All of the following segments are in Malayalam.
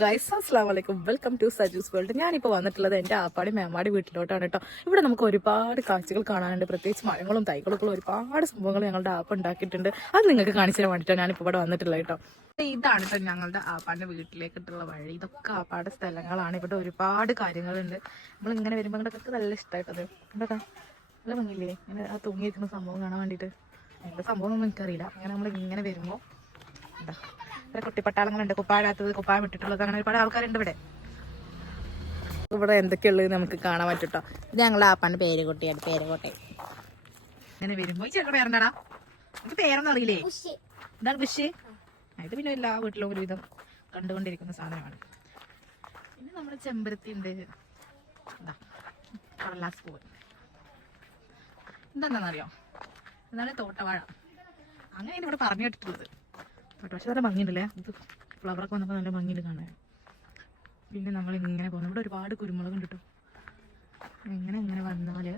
ഗൈസ് അസ്സലാമു അലൈക്കും, വെൽക്കം ടു സജൂസ് വേൾഡ്. ഞാനിപ്പോൾ വന്നിട്ടുള്ളത് എൻ്റെ ആപ്പാടി മേമാടി വീട്ടിലോട്ടാണ് കേട്ടോ. ഇവിടെ നമുക്ക് ഒരുപാട് കാഴ്ചകൾ കാണാനുണ്ട്, പ്രത്യേകിച്ച് മരങ്ങളും തൈകളൊക്കെ ഒരുപാട് സംഭവങ്ങൾ ഞങ്ങളുടെ ആപ്പ് ഉണ്ടാക്കിയിട്ടുണ്ട്. അത് നിങ്ങൾക്ക് കാണിച്ചു തരാൻ വേണ്ടിയിട്ടാണ് ഞാനിപ്പോൾ ഇവിടെ വന്നിട്ടുള്ളത് കേട്ടോ. ഇതാണ് കേട്ടോ ഞങ്ങളുടെ ആപ്പാൻ്റെ വീട്ടിലേക്കിട്ടുള്ള വഴി. ഇതൊക്കെ ആപ്പാടെ സ്ഥലങ്ങളാണ്. ഇവിടെ ഒരുപാട് കാര്യങ്ങളുണ്ട്. നമ്മൾ ഇങ്ങനെ വരുമ്പോൾ ഇങ്ങോട്ടൊക്കെ നല്ല ഇഷ്ടമായിട്ടത്. ഇതൊക്കെ നല്ല ഭംഗിയില്ലേ, ഇങ്ങനെ ആ തൂങ്ങിയിരിക്കുന്ന സംഭവം കാണാൻ വേണ്ടിയിട്ട്. എന്താ സംഭവം ഒന്നും എനിക്കറിയില്ല. അങ്ങനെ നമ്മൾ ഇങ്ങനെ വരുമ്പോൾ എന്താ കുട്ടിപ്പട്ടാളങ്ങളുണ്ട്, കുപ്പായാത്തത്, കുപ്പായം ഇട്ടിട്ടുള്ളത്, അങ്ങനെ ഒരുപാട് ആൾക്കാരുണ്ട് ഇവിടെ. ഇവിടെ എന്തൊക്കെയുള്ളത് നമുക്ക് കാണാൻ പറ്റൂട്ടോ. ഇത് ഞങ്ങളുടെ ആപ്പാന്റെ പേരുകുട്ടിയാണ്, പേരുകോട്ടെ. ഇങ്ങനെ വരുമ്പോ ചേട്ടൻ പേരെന്താടാ? നമുക്ക് പേരൊന്നും അറിയില്ലേ? എന്താണ് ബുഷ്? ഇത് പിന്നെ എല്ലാ വീട്ടിലും ഒരുവിധം കണ്ടുകൊണ്ടിരിക്കുന്ന സാധനമാണ്. പിന്നെ നമ്മുടെ ചെമ്പരത്തി ഉണ്ട്, എന്താ കടലാസ് പൂവ്. എന്താണെന്നറിയോ? എന്താണ് തോട്ടവാഴ. അങ്ങനെയാണ് ഇവിടെ പറഞ്ഞു കേട്ടിട്ടുള്ളത്. പക്ഷെ നല്ല ഭംഗിയുണ്ടല്ലേ, ഇത് ഫ്ലവറൊക്കെ വന്നപ്പോൾ നല്ല ഭംഗിയുണ്ട് കാണാൻ. പിന്നെ നമ്മൾ ഇങ്ങനെ പോകുന്നു. ഇവിടെ ഒരുപാട് കുരുമുളക് ഉണ്ട് കേട്ടോ. ഇങ്ങനെ വന്നാൽ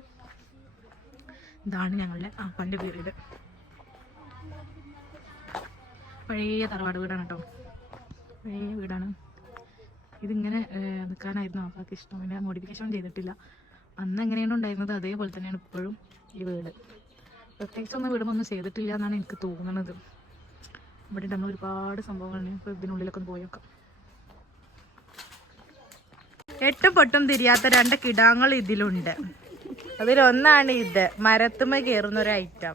ഇതാണ് ഞങ്ങളുടെ ആപ്പാൻ്റെ വീട്. പഴയ തറവാട് വീടാണ് കേട്ടോ, പഴയ വീടാണ്. ഇതിങ്ങനെ നിൽക്കാനായിരുന്നു ആപ്പാക്ക് ഇഷ്ടം. പിന്നെ മോഡിഫിക്കേഷൻ ചെയ്തിട്ടില്ല. അന്ന് എങ്ങനെയാണ് ഉണ്ടായിരുന്നത് അതേപോലെ തന്നെയാണ് ഇപ്പോഴും ഈ വീട്. പ്രത്യേകിച്ചൊന്നും വീടുമൊന്നും ചെയ്തിട്ടില്ല എന്നാണ് എനിക്ക് തോന്നുന്നത്. ഇവിടെ നമ്മൾ ഒരുപാട് സംഭവങ്ങളുണ്ട്. ഇപ്പോൾ ഇതിനുള്ളിലൊക്കെ ഒന്ന് പോയേക്കാം. എട്ടും പൊട്ടും തിരിയാത്ത രണ്ട് കിടാങ്ങൾ ഇതിലുണ്ട്. അതിലൊന്നാണ് ഇത്, മരത്തുമ്മ കയറുന്ന ഒരു ഐറ്റം.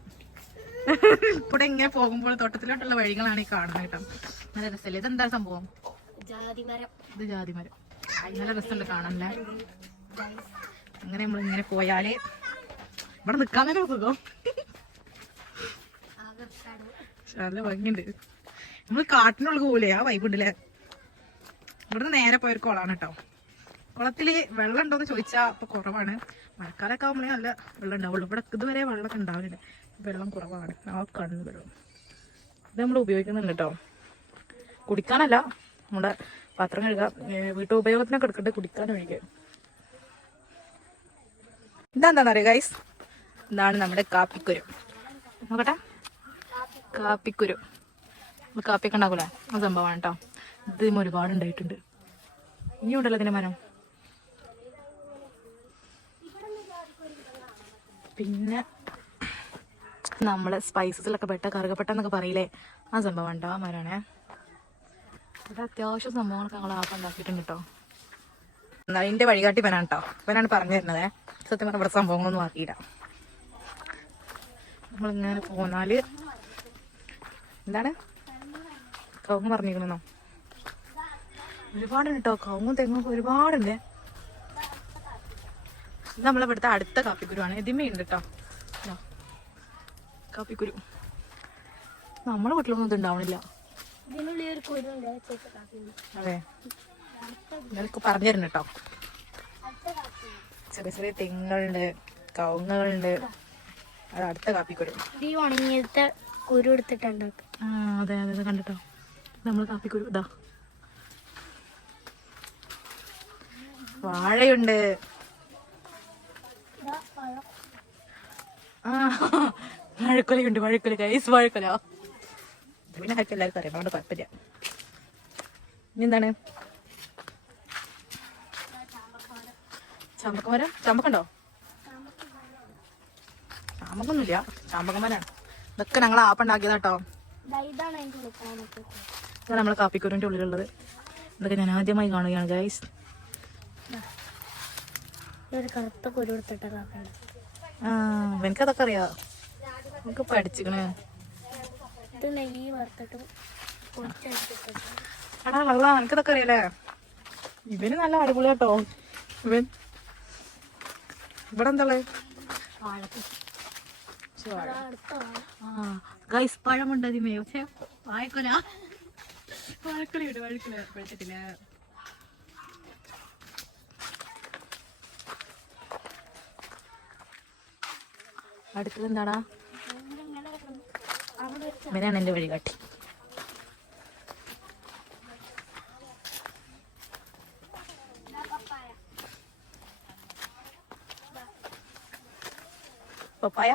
ഇവിടെ ഇങ്ങനെ പോകുമ്പോൾ തോട്ടത്തിലോട്ടുള്ള വഴികളാണ് ഈ കാണുന്നത് കേട്ടോ. നല്ല രസമല്ലേ? ഇതെന്താ സംഭവം? ഇത് ജാതിമരം. നല്ല രസമുണ്ട് കാണാനല്ലേ. അങ്ങനെ നമ്മൾ ഇങ്ങനെ പോയാല് ഇവിടെ നിൽക്കാൻ തന്നെ സുഖം. നല്ല ഭംഗിയുണ്ട്. നമ്മൾ കാട്ടിനുള്ളിൽ പോലെ ആ വൈബ് ഉണ്ടല്ലേ. ഇവിടുന്ന് നേരെ പോയൊരു കുളമാണ് കേട്ടോ. കുളത്തില് വെള്ളം ഉണ്ടോന്ന് ചോദിച്ചാൽ അപ്പൊ കുറവാണ്. മഴക്കാലൊക്കെ ആകുമ്പോഴേ നല്ല വെള്ളം ഉണ്ടാവുള്ളൂ. ഇവിടെ ഇതുവരെ വെള്ളമൊക്കെ ഉണ്ടാവില്ല, വെള്ളം കുറവാണ്. ആ കാണുന്ന വെള്ളം ഇത് നമ്മൾ ഉപയോഗിക്കുന്നുണ്ട് കേട്ടോ. കുടിക്കാനല്ല, നമ്മുടെ പാത്രം കഴുകാം, വീട്ടുപയോഗത്തിനൊക്കെ എടുക്കട്ടെ, കുടിക്കാനും ഒഴിക്കുക. ഇതെന്താണെന്നറിയോ ഗൈസ്? ഇതാണ് നമ്മുടെ കാപ്പിക്കുരു. നോക്കട്ടെ, കാപ്പിക്കുരു. കാപ്പിയൊക്കെ ഉണ്ടാക്കൂലേ, ആ സംഭവമാണ് കേട്ടോ. ഇത് ഒരുപാട് ഉണ്ടായിട്ടുണ്ട്. ഇനി ഉണ്ടല്ലോ ഇതിന്റെ മരം. പിന്നെ നമ്മള് സ്പൈസസിലൊക്കെ പെട്ട കറുകപ്പെട്ട എന്നൊക്കെ പറയില്ലേ, ആ സംഭവം ഉണ്ടോ, ആ മരമാണേ. ഇവിടെ അത്യാവശ്യം സംഭവങ്ങളൊക്കെ ഞങ്ങൾ ആപ്പ് ഉണ്ടാക്കിയിട്ടുണ്ട് കേട്ടോ. എന്നാൽ ഇതിന്റെ വഴികാട്ടി വരാൻ കേട്ടോ. ഇവനാണ് പറഞ്ഞു തരുന്നത്. സത്യം പറഞ്ഞാൽ ഇവിടെ സംഭവങ്ങളൊന്നും ആക്കിയില്ല. നമ്മളിങ്ങനെ പോന്നാല് എന്താണ് കവുങ്ങ് പറഞ്ഞിരിക്കണെന്നോ, ഒരുപാടുണ്ട് കേട്ടോ. കവുങ്ങും തെങ്ങും ഒരുപാടുണ്ട്. ഇത് നമ്മളിവിടുത്തെ അടുത്ത കാപ്പിക്കുരുവാണ്. ഇതിമയുണ്ട് കേട്ടോ കാപ്പിക്കുരു. നമ്മുടെ വീട്ടിലൊന്നും ഇത് ഉണ്ടാവണില്ല. അതെ, നിങ്ങൾക്ക് പറഞ്ഞു തരുന്നു കേട്ടോ. ചെറിയ ചെറിയ തെങ്ങുകളുണ്ട്, കവുങ്ങുകളുണ്ട്. അത് അടുത്ത കാപ്പിക്കുരു. കുരു എടുത്തിട്ടുണ്ട്. ആ അതെ അതെ, കണ്ടിട്ടോ. നമ്മൾ കാപ്പിക്കുരു. ഇതാ വാഴയുണ്ട്. ആ വാഴക്കൊലയുണ്ട്, വാഴക്കൊല ഗൈസ്, വാഴക്കൊല. പിന്നെ ആർക്കും എല്ലാവർക്കും അറിയാം, അതുകൊണ്ട് കുഴപ്പമില്ല. ഇനി എന്താണ്? ചമ്പക്കമരം. ചമ്പക്കുണ്ടോ? ചാമ്പക്കൊന്നുമില്ല, ചാമ്പക്കമരാണ്. ഇതൊക്കെ ഞങ്ങൾ ആപ്പ് ഉണ്ടാക്കിയതാട്ടോ. ഇതാണ് നമ്മളെ കാപ്പിക്കുരുവിന്റെ ഉള്ളിലുള്ളത്. ഇതൊക്കെ ഞാൻ ആദ്യമായി കാണുകയാണ് ഗൈസ്. എനിക്കതൊക്കെ അറിയാ, നമുക്ക് പഠിച്ചിക്കണേ. എടാ വെള്ള, എനിക്കതൊക്കെ അറിയാലേ. ഇവന് നല്ല അടിപൊളിയാട്ടോ ഇവൻ. ഇവിടെ എന്താ ഗൈസ്, പഴമുണ്ട് അതിമേ. പക്ഷെ വാഴക്കൊല, വാഴക്കൊലയുണ്ട്, വാഴക്കൊല പഴുത്തിട്ടില്ല. അടുത്തത് എന്താടാ? ഇവനാണ് എന്റെ വഴികാട്ടി. പപ്പായ.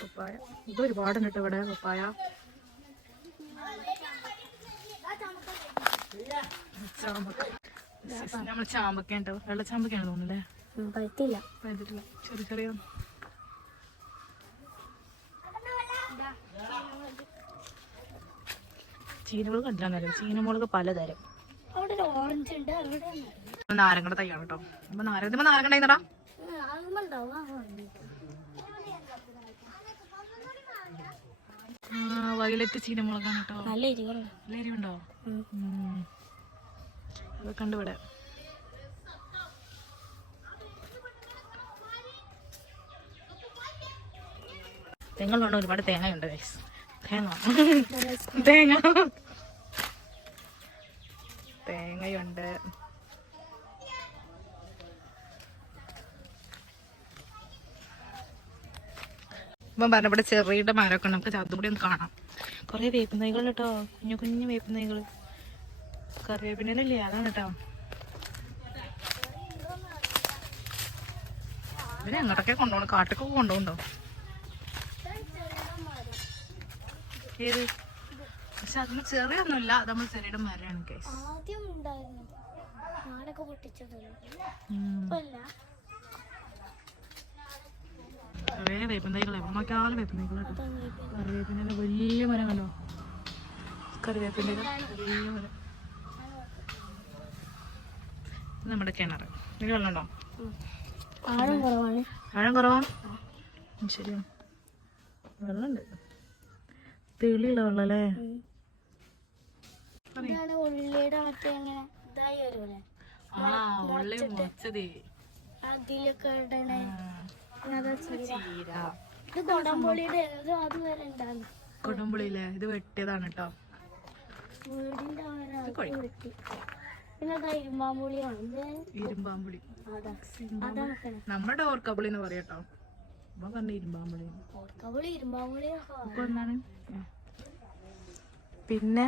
പപ്പായ ഇത് ഒരുപാടുണ്ട് കേട്ടോ ഇവിടെ. പപ്പായ ചാമ്പക്ക. നമ്മൾ ചാമ്പക്ക ഉണ്ടോ, വെള്ള ചാമ്പക്കയാണ് തോന്നുന്നല്ലേ. പഴുത്തില്ല. പഴുത്തിട്ടില്ല, ചെറിയ ചെറിയ. ചീനമുളക് കണ്ടില്ല, ചീനമുളക് പലതരം. ഓറഞ്ച് ഉണ്ട്. നാരങ്ങയുടെ തയ്യാണ് കേട്ടോ. നാരങ്ങ ഉണ്ടായിരുന്നടാ. വയലറ്റ് ചീനമുളകാണ് കേട്ടോ. നല്ല എരിവുണ്ടോ? അതൊക്കെ ഉണ്ട് ഇവിടെ. തെങ്ങുള്ളതുകൊണ്ട് ഒരുപാട് തേങ്ങയുണ്ട്. തേങ്ങയുണ്ട്. ഇപ്പം പറഞ്ഞ ചെറിയുടെ മരമൊക്കെ ഉണ്ട്. നമുക്ക് അതുകൂടി ഒന്ന് കാണാം. കുറെ വേപ്പിൻ തൈകൾ കേട്ടോ, കുഞ്ഞു കുഞ്ഞു വേപ്പിൻ തൈകൾ. കറിവേപ്പിനല്ലേ, അതാണ് കേട്ടോ. ഇതിനെ എങ്ങോട്ടൊക്കെ കൊണ്ടുപോകണം, കാട്ടിക്കൊക്കെ കൊണ്ടുപോകണ്ടോ? ഏത്? പക്ഷെ അതിന് ചെറിയൊന്നുമില്ല, അത് നമ്മൾ ചെറിയുടെ മരമാണ്. കുറേ വേപ്പിൻ തൈകൾ, എവിടെ നോക്കിയാലും വേപ്പിൻ തൈകൾ. കറിവേപ്പിൻ്റെ വലിയ മരം കണ്ടോ, കറിവേപ്പിൻ്റെ വലിയ മരം. നമ്മുടെ കിണർ. ഇതിൽ വെള്ളം ഉണ്ടോ? ആഴം കുറവാണ്. ശരിയാണ്, വെള്ളമുണ്ട്, തെളിയുള്ള വെള്ളം അല്ലേ. കൊടംപുളിയില്ലേ, ഇത് വെട്ടിയതാണ് കേട്ടോ. ഇരുമ്പാമ്പുളി, നമ്മുടെ ഓർക്കപ്പുളി എന്ന് പറയട്ടോ. അപ്പൊ പറഞ്ഞ ഇരുമ്പാമ്പുളി. എന്താണ് പിന്നെ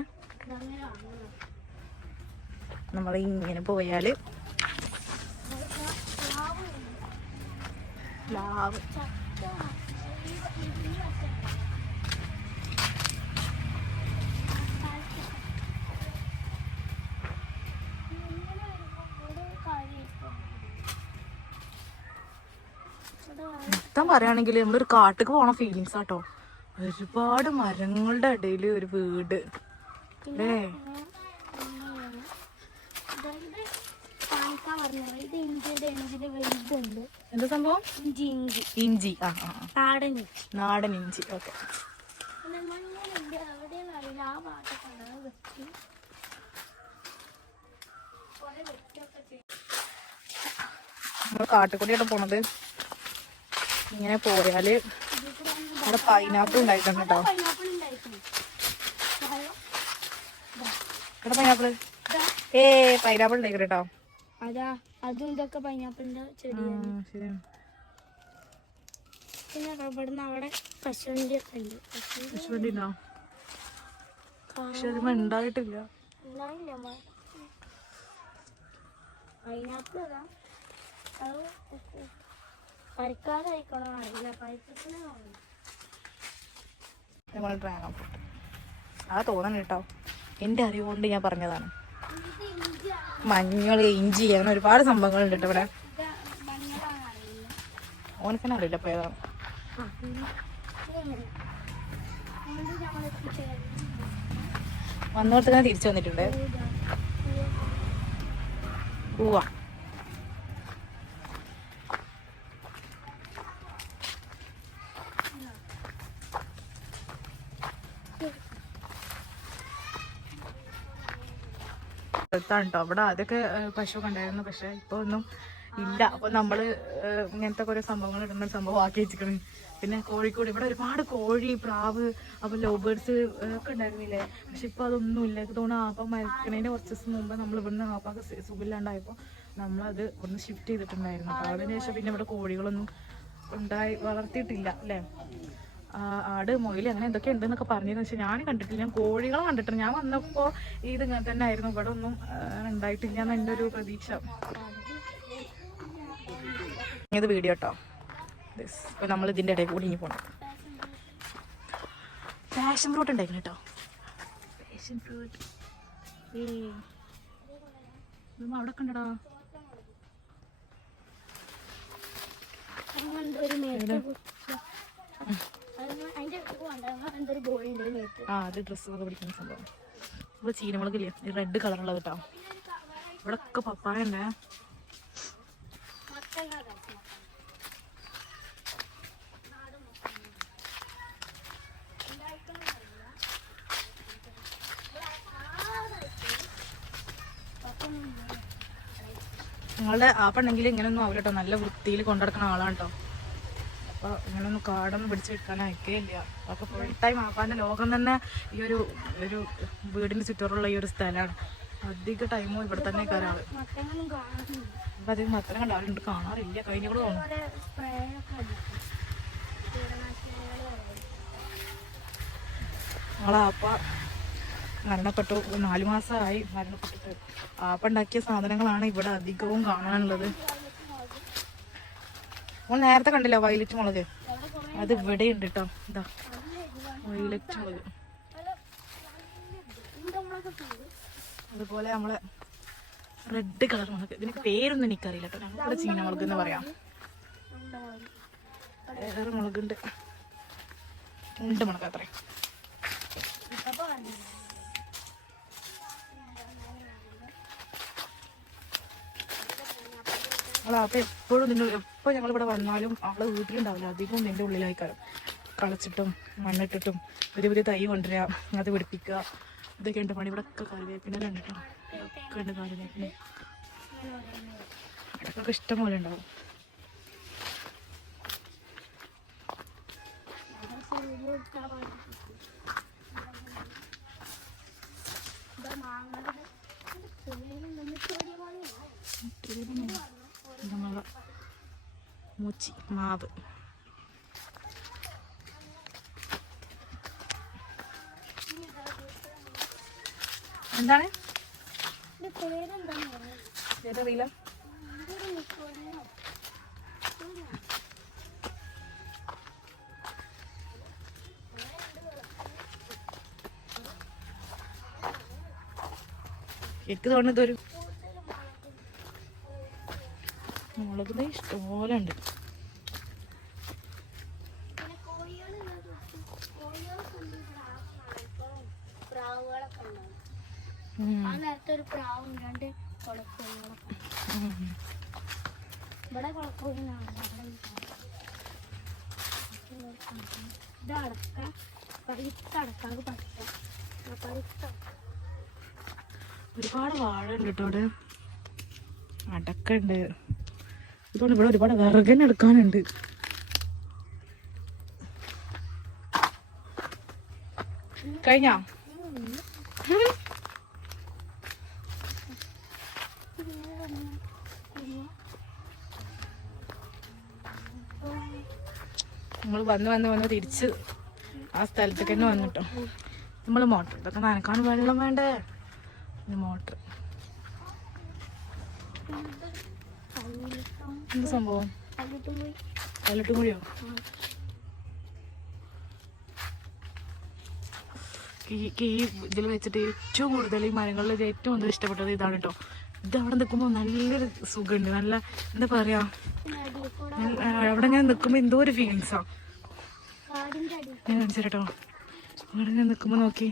നമ്മൾ ഇങ്ങനെ പോയാല് പ്ലാവ്. മൊത്തം പറയുകയാണെങ്കിൽ നമ്മളൊരു കാട്ടിക്ക് പോണ ഫീലിങ്സ് ആട്ടോ. ഒരുപാട് മരങ്ങളുടെ ഇടയിൽ ഒരു വീട് അല്ലേ. എന്താ സംഭവം? ഇഞ്ചി. നാടൻ ഇഞ്ചി. ഓക്കെ. നമ്മൾ കാട്ടിക്കൂടിയാണ് പോണത്. ഇങ്ങനെ പോയാല് അവിടെ പൈനാപ്പിൾ ഉണ്ടായിട്ടുണ്ട് കേട്ടോ. ഇവിടെ പൈനാപ്പിൾ പൈനാപ്പിൾ ഉണ്ടായിക്കോ കേട്ടോ. അതും ഇതൊക്കെ പൈനാപ്പിളിന്റെ ചെടിയാണ്. പിന്നെ ഇവിടുന്ന് അവിടെ കശുവണ്ടി ഒക്കെ ഉണ്ട്. കശുവണ്ടി ഉണ്ടോ? പക്ഷെ അതിമ ഉണ്ടായിട്ടില്ല. പൈനാപ്പിൾ അത് പറിക്കാതെ കഴിക്കണോ അറിയില്ല. നമ്മൾ ഡ്രാഗൺ ഫ്രൂട്ട് ആ തോന്നണം കേട്ടോ. എൻ്റെ അറിവ് കൊണ്ട് ഞാൻ പറഞ്ഞതാണ്. മഞ്ഞൾ, ഇഞ്ചി, അങ്ങനെ ഒരുപാട് സംഭവങ്ങളുണ്ട് കേട്ടോ ഇവിടെ. ഓനക്കന്നെ അറിയില്ല അപ്പോൾ ഏതാണ്. വന്നോട്ട് തന്നെ തിരിച്ചു വന്നിട്ടുണ്ട്. പൂവാ. ാണ് കേട്ടോ. അവിടെ ആദ്യമൊക്കെ പശുവൊക്കെ ഉണ്ടായിരുന്നു, പക്ഷെ ഇപ്പൊ ഒന്നും ഇല്ല. അപ്പൊ നമ്മള് ഇങ്ങനത്തെ കുറെ സംഭവങ്ങൾ ഇടുന്ന സംഭവം ആക്കി വെച്ചിരിക്കണ്. പിന്നെ കോഴിക്കോട് ഇവിടെ ഒരുപാട് കോഴി, പ്രാവ്, അപ്പൊ ലവ് ബേർഡ്സ് ഒക്കെ ഉണ്ടായിരുന്നില്ലേ. പക്ഷെ ഇപ്പൊ അതൊന്നും ഇല്ല. എനിക്ക് തോന്നുന്നു അപ്പം മരിക്കണേന്റെ കുറച്ച് ദിവസം മുമ്പ് നമ്മൾ ഇവിടുന്ന് ആപ്പാക്ക് സുഖമില്ലാണ്ടായപ്പോ നമ്മളത് ഇവിടുന്ന് ഷിഫ്റ്റ് ചെയ്തിട്ടുണ്ടായിരുന്നു. അതിനുശേഷം പിന്നെ ഇവിടെ കോഴികളൊന്നും വളർത്തിയിട്ടില്ല അല്ലേ. ആട്, മൊയില് അങ്ങനെ എന്തൊക്കെ ഉണ്ടെന്നൊക്കെ പറഞ്ഞിരുന്നു. പക്ഷെ ഞാൻ കണ്ടിട്ടില്ല. ഞാൻ കോഴികളെ കണ്ടിട്ടുണ്ട്. ഞാൻ വന്നപ്പോൾ ഇത് ഇങ്ങനെ തന്നെ ആയിരുന്നു. ഇവിടെ ഒന്നും ഉണ്ടായിട്ടില്ല എന്ന് എൻ്റെ ഒരു പ്രതീക്ഷ. ഇത് വീഡിയോ കേട്ടോ. ഇപ്പൊ നമ്മൾ ഇതിൻ്റെ ഇടയിൽ കൂടി ഇനി പോണം. പാഷൻ ഫ്രൂട്ട് ഉണ്ടായിരുന്നു കേട്ടോ. പാഷൻ ഫ്രൂട്ട് അവിടെ കണ്ടടാ. ഒരു മേത്ത് അതിന്റെ എന്തൊരു ബോൾ ഉണ്ട് മേത്ത്. ആ അത് ഡ്രസ്സൊക്കെ പിടിക്കുന്ന സംഭവം. ഇവിടെ ചീനമുളകില്ലേ റെഡ് കളറുള്ളത് കേട്ടോ. ഇവിടെ ഒക്കെ പപ്പായ ഉണ്ടേ. നിങ്ങളുടെ ആപ്പുണ്ടെങ്കിൽ ഇങ്ങനെയൊന്നും ആവില്ല കേട്ടോ. നല്ല വൃത്തിയിൽ കൊണ്ടുനടക്കുന്ന ആളാണ് കേട്ടോ. അപ്പൊ ഇങ്ങനൊന്നും കാടൊന്നും പിടിച്ച് വെക്കാൻ അയക്കേയില്ല. അപ്പൊ ഫുൾ ടൈം ആപ്പാന്റെ ലോകം തന്നെ ഈ ഒരു വീടിന്റെ ചുറ്റോറുള്ള ഈ ഒരു സ്ഥലമാണ്. അധിക ടൈമും ഇവിടെ തന്നെ കയറാറ്. അപ്പൊ അധികം മത്തനം കണ്ടാറുണ്ട്, കാണാറില്ല. കഴിഞ്ഞൂടെ തോന്നുന്നു. നമ്മളെ ആപ്പ മരണപ്പെട്ടു. 4 മാസമായി മരണപ്പെട്ടിട്ട്. ആപ്പ ഉണ്ടാക്കിയ സാധനങ്ങളാണ് ഇവിടെ അധികവും കാണാനുള്ളത്. നമ്മൾ നേരത്തെ കണ്ടില്ല വയലറ്റ് മുളക്, അത് ഇവിടെ ഉണ്ട് കേട്ടോ. ഇതാ വയലറ്റ് മുളക്. അതുപോലെ നമ്മളെ റെഡ് കളർ മുളക്. ഇതിന് പേരൊന്നും എനിക്കറിയില്ല കേട്ടോ. ഞങ്ങളുടെ ചീന മുളക് എന്ന് പറയാം. വേറെ മുളകുണ്ട്, ഉണ്ട് മുളക് അത്രേ. അവളെ എപ്പോഴും എപ്പോൾ ഞങ്ങളിവിടെ വന്നാലും അവളെ വീട്ടിലുണ്ടാവില്ല. അധികവും എൻ്റെ ഉള്ളിലായിക്കാരം കളച്ചിട്ടും മണ്ണിട്ടിട്ടും പുതിയ പുതിയ തൈ കൊണ്ടുവരിക, അത് പിടിപ്പിക്കുക, ഇതൊക്കെ ഉണ്ട് പണി. ഇവിടെ ഒക്കെ കറിവേപ്പിനെ കണ്ടിട്ടോ. ഒക്കെ ഉണ്ട് കറിവേപ്പിനെ. ഇടയ്ക്കൊക്കെ ഇഷ്ടം പോലെ ഉണ്ടാവും. മൂച്ചി മാവ്. എന്താണ് അറിയില്ല. എനിക്ക് തോന്നുന്നത് ഒരു മുളക് തൈ ഇഷ്ടംപോലെ ഉണ്ട്. ഒരു പ്രാവും 2 കുളക്കോഴികളൊക്കെ ഇവിടെ കുളക്കോഴിനാണ്. ഇത് അടക്ക പഴുത്തടക്കാക്ക് പറിക്കാം. ഒരുപാട് വാഴ ഉണ്ട് കേട്ടോ അവിടെ. അടക്കുണ്ട്. ഇതുകൊണ്ട് ഇവിടെ ഒരുപാട് വിറകന്നെ എടുക്കാനുണ്ട്. കഴിഞ്ഞാ നമ്മൾ വന്ന് തിരിച്ച് ആ സ്ഥലത്തേക്ക് തന്നെ വന്നിട്ടോ. നമ്മൾ മോട്ടർ ഇതൊക്കെ നനക്കാൻ വെള്ളം വേണ്ടേ. മോട്ടർ എന്ത് സംഭവം? കല്ലിട്ടുമുഴിയോ? ഈ ഇതിൽ വെച്ചിട്ട് ഏറ്റവും കൂടുതൽ ഈ മരങ്ങളിൽ ഏറ്റവും കൂടുതൽ ഇഷ്ടപ്പെട്ടത് ഇതാണ് കേട്ടോ. ഇത് അവിടെ നിൽക്കുമ്പോൾ നല്ലൊരു സുഖമുണ്ട്. നല്ല എന്താ പറയാ, അവിടെ ഞാൻ നിൽക്കുമ്പോൾ എന്തോ ഒരു ഫീലിങ്സാ. ഞാൻ കാണിച്ചു കേട്ടോ. അവിടെ ഞാൻ നിൽക്കുമ്പോൾ നോക്കി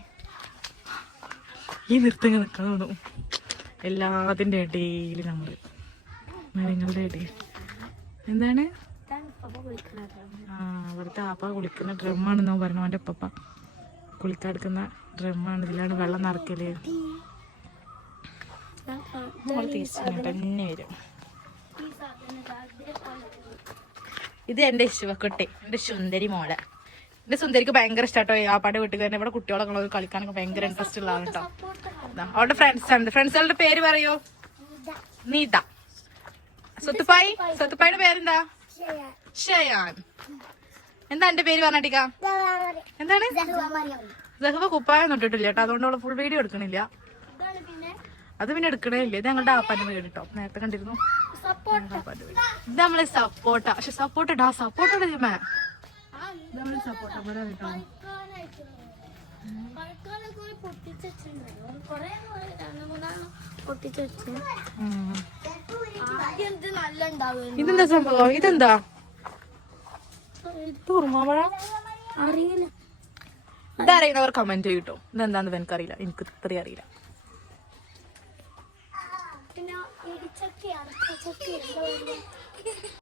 ഈ നൃത്തങ്ങൾ നിൽക്കാൻ തോന്നും. എല്ലാത്തിൻ്റെ ഇടയിൽ നമ്മൾ മരങ്ങളുടെ ഇടയിൽ എന്താണ് അവിടുത്തെ ആപ്പ കുളിക്കുന്ന ഡ്രമ്മാണെന്നോ പറഞ്ഞു. അവൻ്റെ അപ്പ കുളിക്കാടുക്കുന്ന ഡ്രമ്മാണ്. ഇതിലാണ് വെള്ളം നിറക്കല്. തന്നെ വരും. ഇത് എൻ്റെ ശിവക്കുട്ടി, എൻ്റെ സുന്ദരി മോളെ. എൻ്റെ സുന്ദരിക്ക് ഭയങ്കര ഇഷ്ടട്ടോ ആ പാടെ വീട്ടിൽ തന്നെ. ഇവിടെ കുട്ടികളൊക്കെ കളിക്കാനൊക്കെ ഭയങ്കര ഇൻട്രസ്റ്റ് ഉള്ളതാണ് കേട്ടോ. അവളുടെ ഫ്രണ്ട്സാണ്. ഫ്രണ്ട്സുകളുടെ പേര് പറയൂ. നീത. സ്വത്തുപ്പായുടെ പേരെന്താ? ഷയാൻ. എന്താ എന്റെ പേര് പറഞ്ഞിട്ടിക്ക? എന്താണ്? സഹബ കുപ്പായം തൊട്ടിട്ടില്ല കേട്ടോ. അതുകൊണ്ട് അവള് ഫുൾ വീഡിയോ എടുക്കണില്ല. അത് പിന്നെ എടുക്കണേ ഇല്ല. ഇത് ഞങ്ങളുടെ ആപ്പാന്റെ വീട് കേട്ടോ. നേരത്തെ കണ്ടിരുന്നു. ഇത് നമ്മള് സപ്പോർട്ട. പക്ഷെ സപ്പോർട്ട് ഇടാ. സപ്പോർട്ട് ഇടുമേ. സപ്പോർട്ട കേട്ടോ. പൊട്ടിച്ച് വെച്ച് ആദ്യം എന്ത് നല്ല ഉണ്ടാവും ഇതെന്താ സംഭവം? ഇതെന്താ ഉറുമാമ്പഴ? അറിയില്ല. ഇതറിയുന്നവർ കമന്റ് ചെയ്യട്ടോ. ഇതെന്താന്ന് എനിക്കറിയില്ല, എനിക്ക് ഇത്രയും അറിയില്ല. പിന്നെ ഇടിച്ചട്ടി അടച്ചട്ടി എന്താ പറയുക?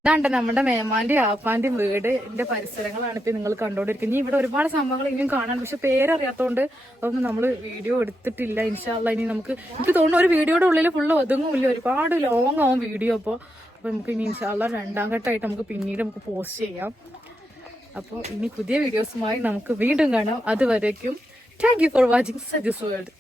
ഇതാണ്ട് നമ്മുടെ മേമാന്റെ ആപ്പാന്റെ വീടിന്റെ പരിസരങ്ങളാണ് ഇപ്പൊ നിങ്ങൾ കണ്ടോണ്ടിരിക്കുന്നത്. ഇനി ഇവിടെ ഒരുപാട് സംഭവങ്ങൾ ഇനിയും കാണാൻ, പക്ഷെ പേരറിയാത്തോണ്ട് അതൊന്നും നമ്മള് വീഡിയോ എടുത്തിട്ടില്ല. ഇൻഷാല്ല ഇനി നമുക്ക്, എനിക്ക് തോന്നുന്നു ഒരു വീഡിയോയുടെ ഉള്ളിൽ ഫുള്ള് ഒതുങ്ങുമില്ല, ഒരുപാട് ലോങ് ആവും വീഡിയോ. അപ്പൊ നമുക്ക് ഇനി ഇൻഷാല്ല രണ്ടാം ഘട്ടമായിട്ട് നമുക്ക് പിന്നീട് നമുക്ക് പോസ്റ്റ് ചെയ്യാം. അപ്പോൾ ഇനി പുതിയ വീഡിയോസുമായി നമുക്ക് വീണ്ടും കാണാം. അതുവരേക്കും thank you for watching Saju's world.